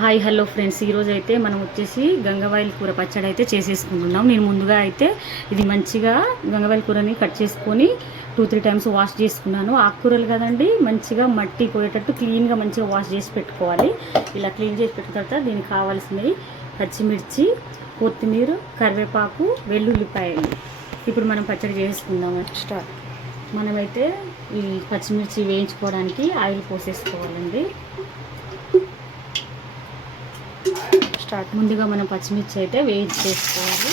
Hi hello friends, ఈరోజు అయితే మనం వచ్చేసి గంగవాయిల కూర పచ్చడి అయితే చేసేసుకుంటున్నాం. నేను ముందుగా అయితే ఇది మంచిగా గంగవాయిల కూరని కట్ చేసుకొని 2-3 టైమ్స్ వాష్ చేసుకున్నాను. ఆకుకూరలు కదండి, మంచిగా మట్టి పోయేటట్టు క్లీన్గా మంచిగా వాష్ చేసి పెట్టుకోవాలి. ఇలా క్లీన్ చేసి పెట్టుకున్న తర్వాత దీనికి కావాల్సినవి పచ్చిమిర్చి, కొత్తిమీర, కరివేపాకు, వెల్లుల్లిపాయలు. ఇప్పుడు మనం పచ్చడి చేసుకుందాం. స్టార్ట్. మనమైతే ఈ పచ్చిమిర్చి వేయించుకోవడానికి ఆయిల్ పోసేసుకోవాలండి. ముందుగా మనం పచ్చిమిర్చి అయితే వేయించి చేసుకోవాలి.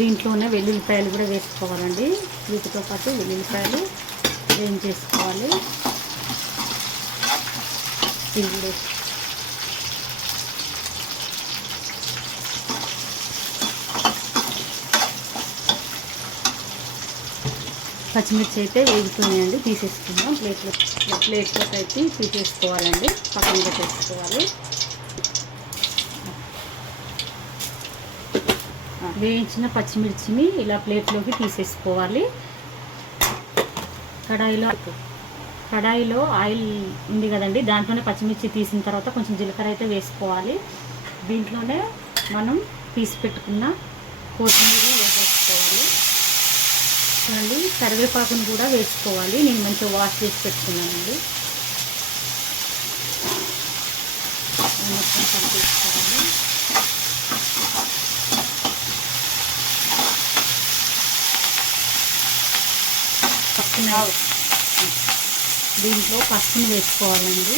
దీంట్లోనే వెల్లుల్లిపాయలు కూడా వేసుకోవాలండి. వీటితో పాటు వెల్లుల్లిపాయలు వేయించేసుకోవాలి. పచ్చిమిర్చి అయితే వేగిపోయాయండి, తీసేసుకుందాం. ప్లేట్లోకి అయితే తీసేసుకోవాలండి, పక్కన పెట్టేసుకోవాలి. వేయించిన పచ్చిమిర్చిని ఇలా ప్లేట్లోకి తీసేసుకోవాలి. కడాయిలో ఆయిల్ ఉంది కదండి, దాంట్లోనే పచ్చిమిర్చి తీసిన తర్వాత కొంచెం జీలకర్ర అయితే వేసుకోవాలి. దీంట్లోనే మనం తీసి పెట్టుకున్న కొత్తిమీర వేసేసుకోవాలి. చూడండి, కరివేపాకును కూడా వేసుకోవాలి. నేను మంచిగా వాష్ చేసి పెట్టుకున్నానండి. మొత్తం కలిపేసుకోవాలి. దీంట్లో పసుపుని వేసుకోవాలండి.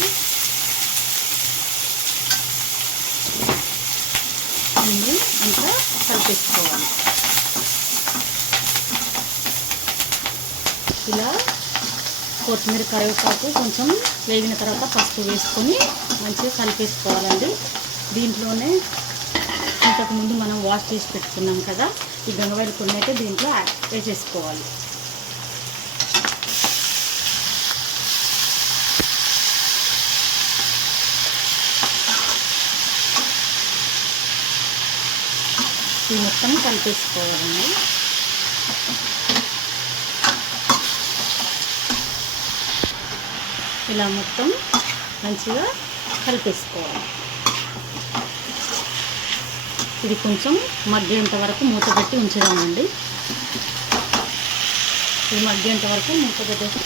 దీన్ని ఇంకా కలిపేసుకోవాలి. ఇలా కొత్తిమీర, కరివేపాకు కొంచెం వేగిన తర్వాత పసుపు వేసుకొని మంచిగా కలిపేసుకోవాలండి. దీంట్లోనే ఇంతకుముందు మనం వాష్ చేసి పెట్టుకున్నాం కదా, ఈ గంగవాయిల కూరని అయితే దీంట్లో వేసేసుకోవాలి. ఇది మొత్తం కలిపేసుకోవాలండి. ఇలా మొత్తం మంచిగా కలిపేసుకోవాలి. ఇది కొంచెం మగ్గేంత వరకు మూత పెట్టి ఉంచుదామండి. ఇది మగ్గేంత వరకు మూత పెట్టేసి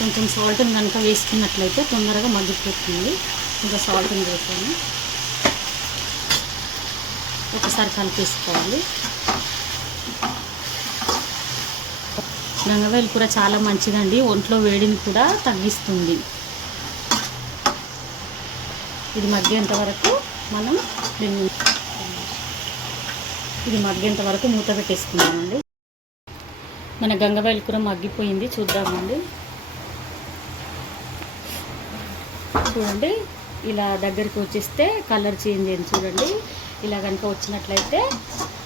కొంచెం సాల్ట్ని కనుక వేసుకున్నట్లయితే తొందరగా మగ్గిపోతుంది. ఇంకా సాల్ట్ని వేసాను, ఒకసారి కలిపేసుకోవాలి. గంగవాయిల కూర చాలా మంచిదండి, ఒంట్లో వేడిని కూడా తగ్గిస్తుంది. ఇది మగ్గేంత వరకు మూత పెట్టేసుకుందామండి. మన గంగవాయిల కూర మగ్గిపోయింది, చూద్దామండి. చూడండి, ఇలా దగ్గరికి వచ్చేస్తే కలర్ చేంజ్ అయింది. చూడండి, ఇలా కనుక వచ్చినట్లయితే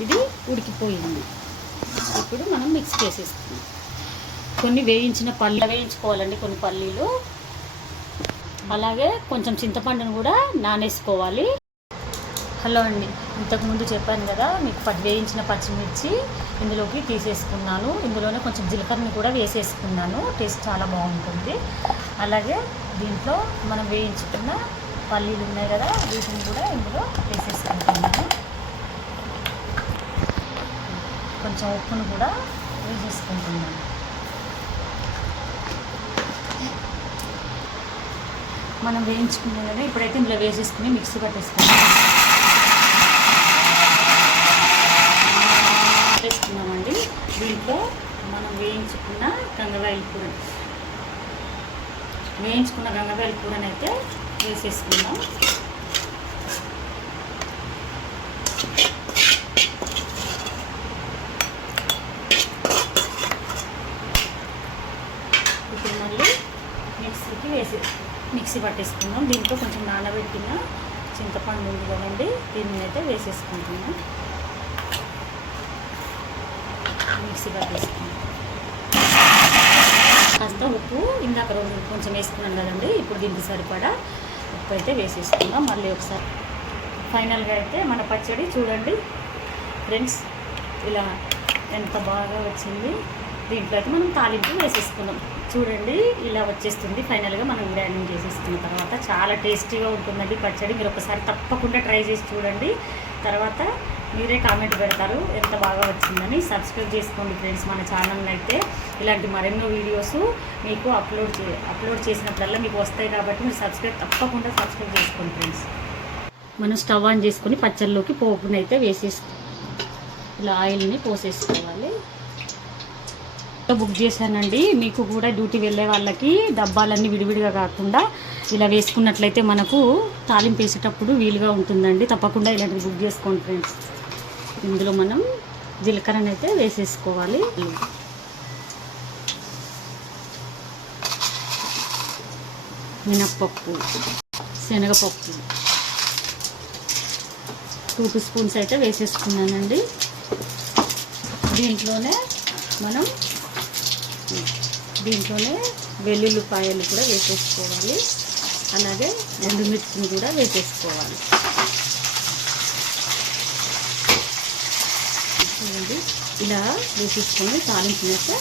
ఇది ఉడికిపోయింది. ఇప్పుడు మనం మిక్స్ చేసేస్తున్నాం. కొన్ని వేయించుకోవాలండి, కొన్ని పల్లీలు. అలాగే కొంచెం చింతపండును కూడా నానేసుకోవాలి. హలో అండి, ఇంతకుముందు చెప్పాను కదా మీకు, వేయించిన పచ్చిమిర్చి ఇందులోకి తీసేసుకున్నాను. ఇందులోనే కొంచెం జీలకర్రని కూడా వేసేసుకున్నాను, టేస్ట్ చాలా బాగుంటుంది. అలాగే దీంట్లో మనం వేయించుకున్న పల్లీలు ఉన్నాయి కదా, వీటిని కూడా ఇందులో వేసేసుకుంటున్నాను. కొంచెం ఉప్పును కూడా వేసేసుకుంటున్నాను. మనం వేయించుకున్నాం కదా, ఇప్పుడైతే ఇందులో వేసేసుకుని మిక్సీ పట్టేసుకున్నామండి. దీంట్లో మనం వేయించుకున్న గంగవాయిల కూరని అయితే వేసేసుకుందాం. ఇప్పుడు మళ్ళీ మిక్సీ పట్టేసుకుందాం. దీంట్లో కొంచెం నానబెట్టిన చింతపండు ఉంది కదండి, దీన్ని అయితే వేసేసుకుంటున్నాం. మిక్సీ పట్టేసుకుందాం. కాస్త ఉప్పు ఇందాక కొంచెం వేసుకున్నాం కదండి, ఇప్పుడు దీనికి సరిపడా ఉప్పు అయితే వేసేసుకుందాం మళ్ళీ ఒకసారి. ఫైనల్గా అయితే మన పచ్చడి చూడండి ఫ్రెండ్స్, ఇలా ఎంత బాగా వచ్చింది. దీంట్లో అయితే మనం తాలింపు వేసేసుకున్నాం చూడండి, ఇలా వచ్చేస్తుంది. ఫైనల్గా మనం గ్రైండింగ్ చేసేసుకున్న తర్వాత చాలా టేస్టీగా ఉంటుందండి పచ్చడి. మీరు ఒకసారి తప్పకుండా ట్రై చేసి చూడండి, తర్వాత మీరే కామెంట్ పెడతారు ఎంత బాగా వచ్చిందని. సబ్స్క్రైబ్ చేసుకోండి ఫ్రెండ్స్ మన ఛానల్ని అయితే. ఇలాంటి మరెన్నో వీడియోస్ మీకు అప్లోడ్ చేసినప్పుడల్లా మీకు వస్తాయి కాబట్టి మీరు తప్పకుండా సబ్స్క్రైబ్ చేసుకోండి ఫ్రెండ్స్. మనం స్టవ్ ఆన్ చేసుకొని పచ్చళ్ళలోకి పోపుని అయితే ఇలా ఆయిల్ని పోసేసుకోవాలి. బుక్ చేశానండి, మీకు కూడా డ్యూటీ వెళ్ళే వాళ్ళకి డబ్బాలన్నీ విడివిడిగా కాకుండా ఇలా వేసుకున్నట్లయితే మనకు తాలింపు వేసేటప్పుడు వీలుగా ఉంటుందండి. తప్పకుండా ఇలాంటివి బుక్ చేసుకోండి ఫ్రెండ్స్. ఇందులో మనం జీలకర్రని అయితే వేసేసుకోవాలి. మినప్పప్పు, శనగపప్పు 2 స్పూన్స్ అయితే వేసేసుకున్నానండి. దీంట్లోనే వెల్లుల్లిపాయలు కూడా వేసేసుకోవాలి, అలాగే ఎండుమిర్చిని కూడా వేసేసుకోవాలి. చూడండి ఇలా వేసేసుకొని తాలింపునైతే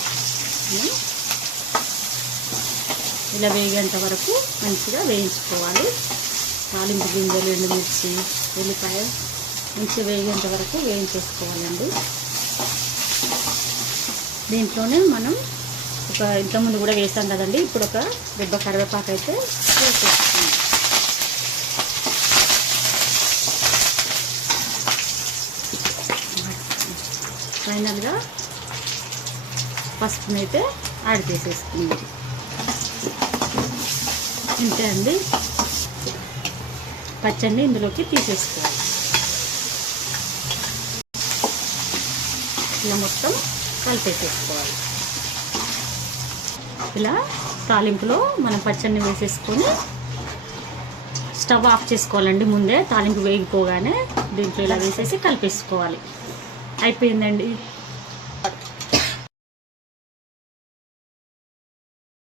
ఇలా వేగేంత వరకు మంచిగా వేయించుకోవాలి. తాలింపు గింజలు, ఎండుమిర్చి, ఉల్లిపాయ మంచిగా వేగేంత వరకు వేయించేసుకోవాలండి. దీంట్లోనే మనం ఇంతకుముందు కూడా వేసాం కదండి, ఇప్పుడు ఒక దెబ్బ కరివేపాకు అయితే వేసేసుకుందాం. ఫైనల్గా పసుపుని అయితే యాడ్ చేసేసుకుందాం. ఇంతే అండి, పచ్చడిని ఇందులోకి తీసేసుకోవాలి. ఇలా మొత్తం కలిపేసేసుకోవాలి. ఇలా తాలింపులో మనం పచ్చడిని వేసేసుకొని స్టవ్ ఆఫ్ చేసుకోవాలండి. ముందే తాలింపు వేగిపోగానే దీంట్లో ఇలా వేసేసి కలిపేసుకోవాలి. అయిపోయిందండి.